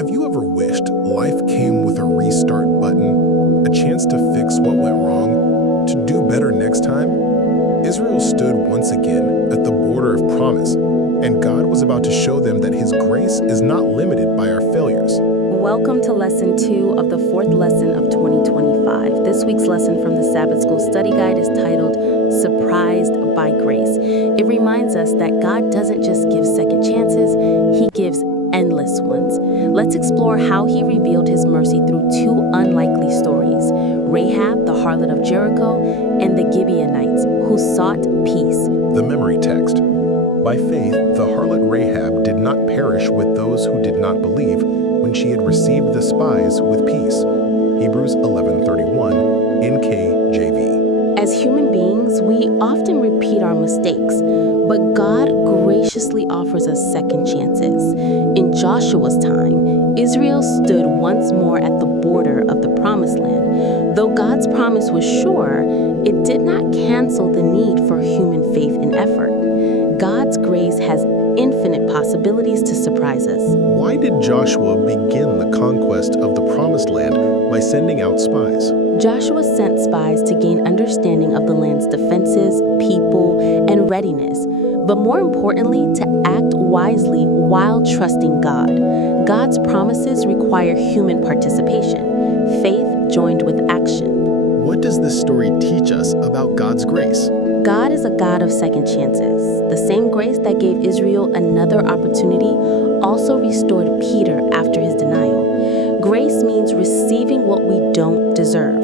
Have you ever wished life came with a restart button, a chance to fix what went wrong, to do better next time? Israel stood once again at the border of promise, and God was about to show them that His grace is not limited by our failures. Welcome to Lesson 2 of the fourth lesson of 2025. This week's lesson from the Sabbath School Study Guide is titled, Surprised by Grace. It reminds us that God doesn't just give second chances, He gives endless ones. Let's explore how He revealed His mercy through two unlikely stories, Rahab, the Harlot of Jericho, and the Gibeonites, who sought peace. The memory text. By faith, the harlot Rahab did not perish with those who did not believe when she had received the spies with peace. Hebrews 11:31, NKJV. As human beings, we often repeat our mistakes, but God graciously offers us second chances. In Joshua's time, Israel stood once more at the border of the Promised Land. Though God's promise was sure, it did not cancel the need for human faith and effort. God's grace has infinite possibilities to surprise us. Why did Joshua begin the conquest of the Promised Land by sending out spies? Joshua sent spies to gain understanding of the land's defenses, people, and readiness, but more importantly, to act wisely while trusting God. God's promises require human participation, faith joined with action. What does this story teach us about God's grace? God is a God of second chances. The same grace that gave Israel another opportunity also restored Peter after his denial. Grace means receiving what we don't deserve,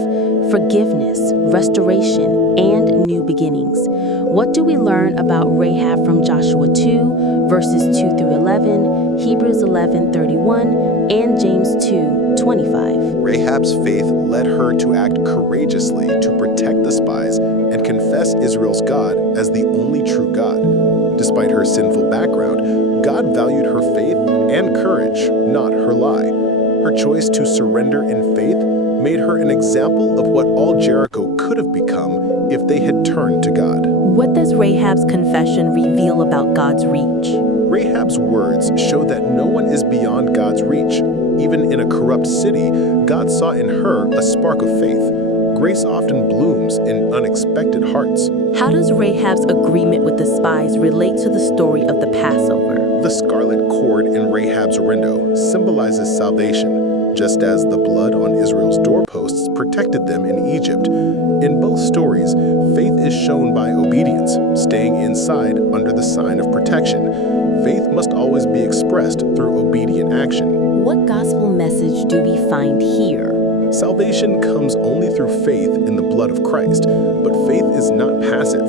forgiveness, restoration, and new beginnings. What do we learn about Rahab from Joshua 2, verses 2 through 11, Hebrews 11:31, and James 2:25? Rahab's faith led her to act courageously to protect the spies and confess Israel's God as the only true God. Despite her sinful background, God valued her faith and courage, not her lie. Her choice to surrender in faith made her an example of what all Jericho could have become if they had turned to God. What does Rahab's confession reveal about God's reach? Rahab's words show that no one is beyond God's reach. Even in a corrupt city, God saw in her a spark of faith. Grace often blooms in unexpected hearts. How does Rahab's agreement with the spies relate to the story of the Passover? The scarlet cord in Rahab's window symbolizes salvation, just as the blood on Israel's doorposts protected them in Egypt. In both stories, faith is shown by obedience, staying inside under the sign of protection. Faith must always be expressed through obedient action. What gospel message do we find here? Salvation comes only through faith in the blood of Christ, but faith is not passive.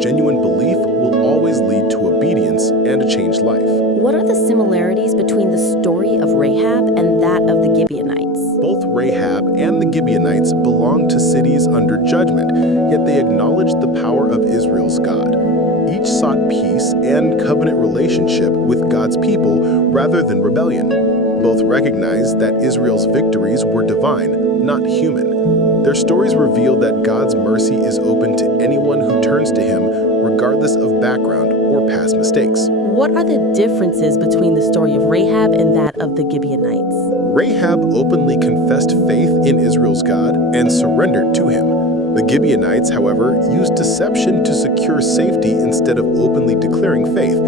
Genuine belief will always lead to obedience and a changed life. What are the similarities between the story of Rahab and that of the Gibeonites? Both Rahab and the Gibeonites belonged to cities under judgment, yet they acknowledged the power of Israel's God. Each sought peace and covenant relationship with God's people rather than rebellion. Both recognized that Israel's victories were divine, not human. Their stories reveal that God's mercy is open to anyone who turns to Him, regardless of background or past mistakes. What are the differences between the story of Rahab and that of the Gibeonites? Rahab openly confessed faith in Israel's God and surrendered to Him. The Gibeonites, however, used deception to secure safety instead of openly declaring faith.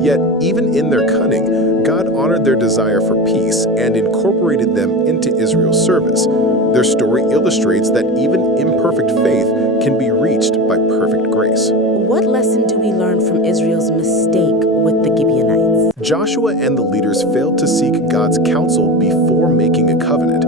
Yet, even in their cunning, God honored their desire for peace and incorporated them into Israel's service. Their story illustrates that even imperfect faith can be reached by perfect grace. What lesson do we learn from Israel's mistake with the Gibeonites? Joshua and the leaders failed to seek God's counsel before making a covenant.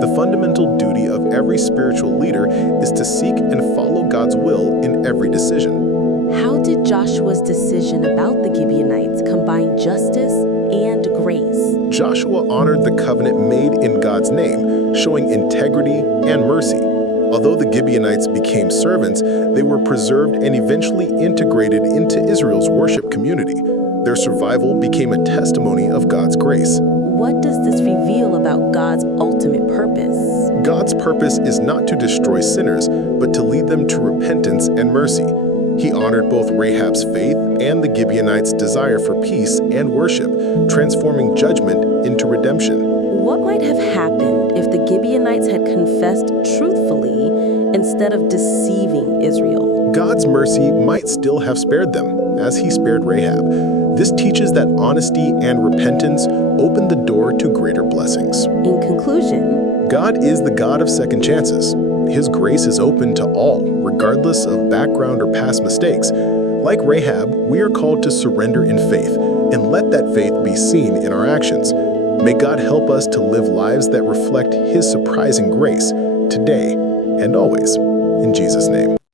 The fundamental duty of every spiritual leader is to seek and follow God's will in every decision. How did Joshua's decision about the Gibeonites combine justice and grace? Joshua honored the covenant made in God's name, showing integrity and mercy. Although the Gibeonites became servants, they were preserved and eventually integrated into Israel's worship community. Their survival became a testimony of God's grace. What does this reveal about God's ultimate purpose? God's purpose is not to destroy sinners, but to lead them to repentance and mercy. He honored both Rahab's faith and the Gibeonites' desire for peace and worship, transforming judgment into redemption. What might have happened if the Gibeonites had confessed truthfully instead of deceiving Israel? God's mercy might still have spared them, as he spared Rahab. This teaches that honesty and repentance open the door to greater blessings. In conclusion, God is the God of second chances. His grace is open to all, regardless of background or past mistakes. Like Rahab, we are called to surrender in faith and let that faith be seen in our actions. May God help us to live lives that reflect His surprising grace today and always. In Jesus' name.